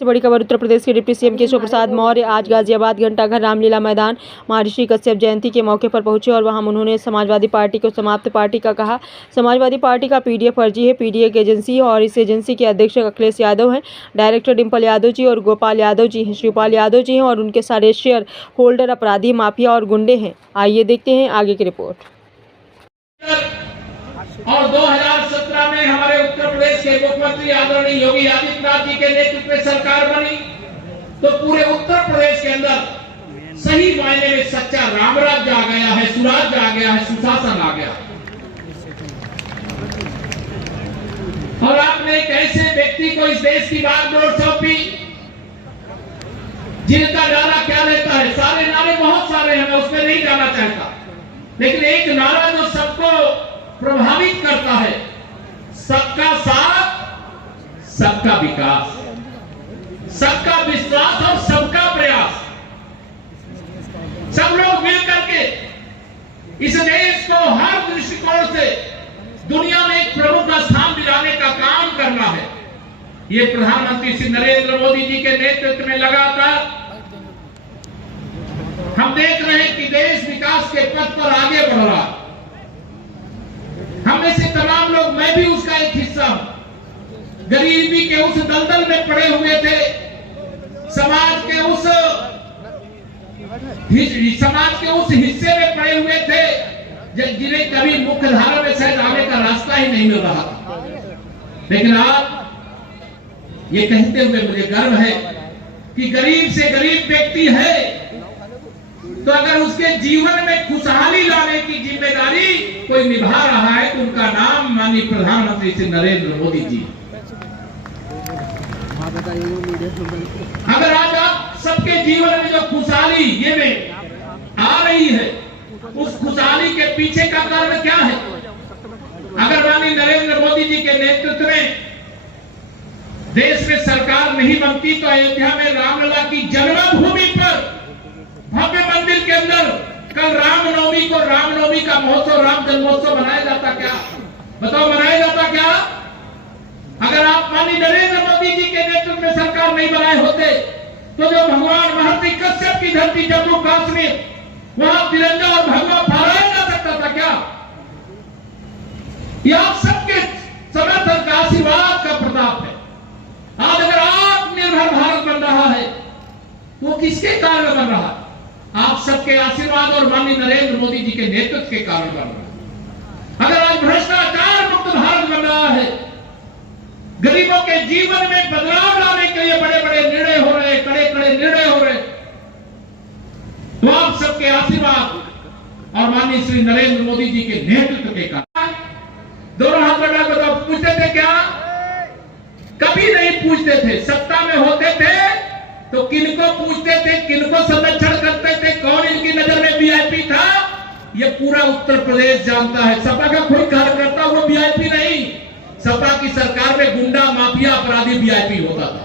से बड़ी खबर उत्तर प्रदेश के डिप्टी सीएम केशव प्रसाद मौर्य आज गाजियाबाद घंटाघर रामलीला मैदान महर्षि कश्यप जयंती के मौके पर पहुंचे और वहां उन्होंने समाजवादी पार्टी को समाप्त पार्टी का कहा। समाजवादी पार्टी का पीडीए फर्जी है, पीडीए की एजेंसी है और इस एजेंसी के अध्यक्ष अखिलेश यादव हैं, डायरेक्टर डिम्पल यादव जी और गोपाल यादव जी हैं, शिवपाल यादव जी हैं और उनके सारे शेयर होल्डर अपराधी, माफिया और गुंडे हैं। आइए देखते हैं आगे की रिपोर्ट। और 2017 में हमारे उत्तर प्रदेश के मुख्यमंत्री आदरणीय योगी आदित्यनाथ जी के नेतृत्व में सरकार बनी तो पूरे उत्तर प्रदेश के अंदर सही मायने में सच्चा रामराज्य आ गया है, सुराज्य आ गया है, सुशासन आ गया। और आपने एक ऐसे व्यक्ति को इस देश की बागडोर सौंपी जिनका नारा क्या रहता है, सारे नारे बहुत सारे हैं, मैं उसमें नहीं जाना चाहता, लेकिन एक नारा जो सबको प्रभावित करता है, सबका साथ सबका विकास, सबका विश्वास और सबका प्रयास। सब लोग मिलकर के इस देश को हर दृष्टिकोण से दुनिया में एक प्रमुख स्थान दिलाने का काम करना है। ये प्रधानमंत्री श्री नरेंद्र मोदी जी के नेतृत्व में लगातार हम देख रहे हैं कि देश विकास के पथ पर आगे बढ़ रहा है। हम में से तमाम लोग, मैं भी उसका एक हिस्सा हूं, गरीबी के उस दलदल में पड़े हुए थे, समाज के उस हिस्से में पड़े हुए थे जिन्हें कभी मुख्य धारा में शायद आने का रास्ता ही नहीं मिल रहा था। लेकिन आज ये कहते हुए मुझे गर्व है कि गरीब से गरीब व्यक्ति है तो अगर उसके जीवन में खुशहाली लाने की जिम्मेदारी कोई निभा रहा है तो उनका नाम माननीय प्रधानमंत्री श्री नरेंद्र मोदी जी। अगर आज आप सबके जीवन में जो खुशहाली ये में आ रही है, उस खुशहाली के पीछे का कारण क्या है? अगर माननीय नरेंद्र मोदी जी के नेतृत्व में देश में सरकार नहीं बनती तो अयोध्या में रामलला की जन्मभूमि पर भव्य मंदिर के अंदर कल रामनवमी को रामनवमी का महोत्सव, राम जन्मोत्सव मनाया जाता क्या? बताओ, मनाया जाता क्या? अगर आप माननीय नरेंद्र मोदी जी के नेतृत्व में सरकार नहीं बनाए होते तो जो भगवान महर्षि कश्यप की धरती जम्मू कश्मीर, वहां तिरंगा और भगवा फहराया जा सकता था क्या? यह आप सबके समर्थन का, आशीर्वाद का प्रताप है। आज अगर आत्मनिर्भर भारत बन रहा है तो किसके कारण बन रहा है? आप सबके आशीर्वाद और माननीय नरेंद्र मोदी जी के नेतृत्व के कारण बन रहा है। अगर आज भ्रष्टाचार मुक्त भारत बन रहा है, गरीबों के जीवन में बदलाव लाने के लिए बड़े बड़े निर्णय हो रहे, कड़े कड़े निर्णय हो रहे, तो आप सबके आशीर्वाद और माननीय श्री नरेंद्र मोदी जी के नेतृत्व के कारण। दोनों हाथ बढ़ा बताओ, पूछते थे क्या? कभी नहीं पूछते थे। सत्ता में होते थे तो किनको पूछते थे, किनको संरक्षण करते थे, कौन इनकी नजर में वीआईपी था, ये पूरा उत्तर प्रदेश जानता है। सपा का कोई कार्यकर्ता वो वीआईपी नहीं, सपा की सरकार में गुंडा, माफिया, अपराधी वीआईपी होता था।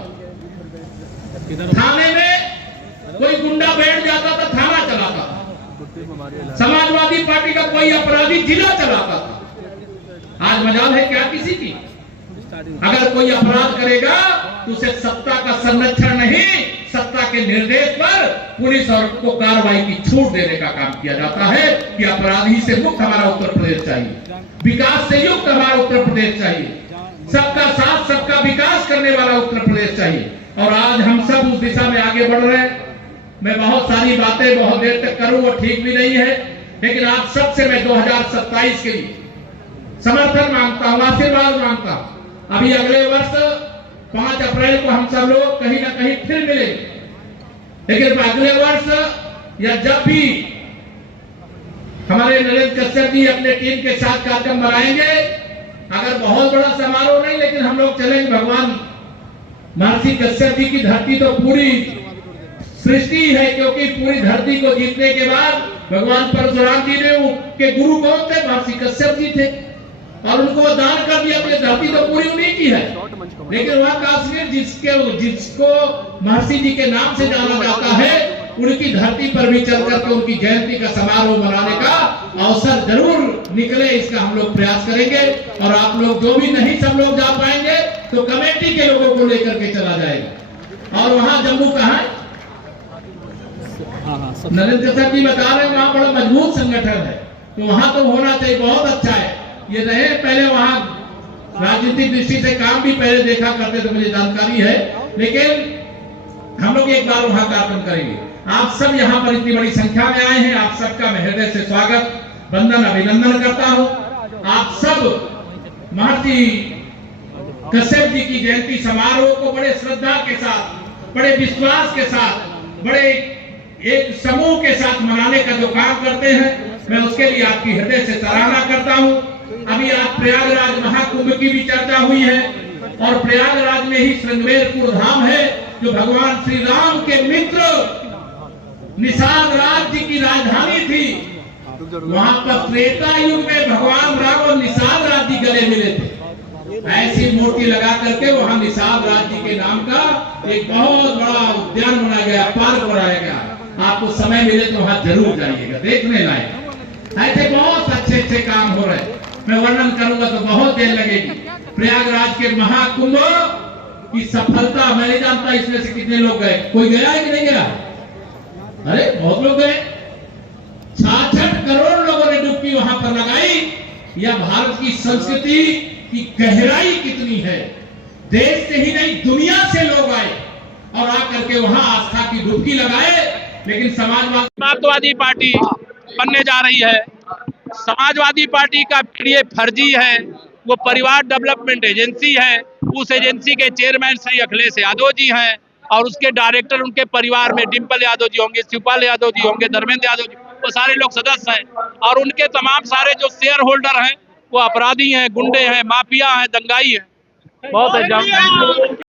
थाने में कोई गुंडा बैठ जाता था, थाना चलाता था। समाजवादी पार्टी का कोई अपराधी जिला चलाता था। आज मजाल है क्या किसी की? अगर कोई अपराध करेगा तो उसे सत्ता का संरक्षण नहीं, सत्ता के निर्देश पर पुलिस और को कार्रवाई की छूट देने का काम किया जाता है कि अपराधी से मुक्त हमारा उत्तर प्रदेश चाहिए, विकास से युक्त हमारा उत्तर प्रदेश चाहिए, सबका साथ सबका विकास करने वाला उत्तर प्रदेश चाहिए। और आज हम सब उस दिशा में आगे बढ़ रहे हैं। मैं बहुत सारी बातें बहुत देर तक करूं वो ठीक भी नहीं है, लेकिन आप सबसे मैं 2027 के लिए समर्थन मांगता हूं, आशीर्वाद मांगता हूं। अभी अगले वर्ष 5 अप्रैल को हम सब लोग कहीं ना कहीं फिर मिलेंगे, लेकिन अगले वर्ष या जब भी हमारे नरेंद्र कश्यप जी अपने टीम के साथ कार्यक्रम बनाएंगे, अगर बहुत बड़ा समारोह नहीं, लेकिन हम लोग चलेंगे भगवान महर्षि कश्यप जी की धरती तो पूरी सृष्टि है, क्योंकि पूरी धरती को जीतने के बाद भगवान परशुराम जी ने के गुरु कौन थे? महर्षि कश्यप जी थे और उनको दान कर दिया। अपनी धरती तो पूरी उन्हीं की है, लेकिन वह कश्मीर जिसको महर्षि जी के नाम से जाना जाता है, उनकी धरती पर भी चल करके उनकी जयंती का समारोह मनाने का अवसर जरूर निकले, इसका हम लोग प्रयास करेंगे। और आप लोग जो भी नहीं सब लोग जा पाएंगे तो कमेटी के लोगों को लेकर के चला जाएगा। जम्मू कहाँ है? नरेंद्र सर जी बता रहे हैं वहाँ बड़ा मजबूत संगठन है, तो वहाँ तो होना चाहिए, बहुत अच्छा है। ये रहे पहले वहाँ राजनीतिक दृष्टि से काम भी पहले देखा करते थे, मुझे जानकारी है, लेकिन हम लोग एक बार वहाँ कार्यक्रम करेंगे। आप सब यहाँ पर इतनी बड़ी संख्या में आए हैं, आप सबका मैं हृदय से स्वागत वंदन अभिनंदन करता हूँ। आप सब महर्षि कश्यप जी की जयंती समारोह को बड़े श्रद्धा के साथ, बड़े विश्वास के साथ, बड़े एक समूह के साथ मनाने का जो काम करते हैं, मैं उसके लिए आपकी हृदय से सराहना करता हूँ। अभी आज प्रयागराज महाकुंभ की भी चर्चा हुई है और प्रयागराज में ही श्रृंगेरपुर धाम है जो भगवान श्री राम के मित्र निषाद राज जी की राजधानी थी। वहां पर त्रेता युग में भगवान राम और निषाद राज जी गले मिले थे। ऐसी मूर्ति लगा करके वहां निषाद राज जी के नाम का एक बहुत बड़ा उद्यान बनाया गया, पार्क बनाया गया। आपको समय मिले तो वहां जरूर जाइएगा, देखने लायक। ऐसे बहुत अच्छे अच्छे काम हो रहे हैं, मैं वर्णन करूंगा तो बहुत देर लगेगी। प्रयागराज के महाकुंभ की सफलता मैं नहीं जानता इसमें से कितने लोग गए, कोई गया है कि नहीं गया? अरे बहुत लोग गए, 66 करोड़ लोगों ने डुबकी वहां पर लगाई। यह भारत की संस्कृति की गहराई कितनी है, देश से ही नहीं दुनिया से लोग आए और आकर के वहां आस्था की डुबकी लगाए। लेकिन समाजवादी पार्टी बनने जा रही है। समाजवादी पार्टी का पीडीए फर्जी है, वो परिवार डेवलपमेंट एजेंसी है। उस एजेंसी के चेयरमैन श्री अखिलेश यादव जी हैं और उसके डायरेक्टर उनके परिवार में डिंपल यादव जी होंगे, शिवपाल यादव जी होंगे, धर्मेंद्र यादव जी, वो सारे लोग सदस्य हैं। और उनके तमाम सारे जो शेयर होल्डर हैं वो अपराधी हैं, गुंडे हैं, माफिया हैं, दंगाई हैं। बहुत है।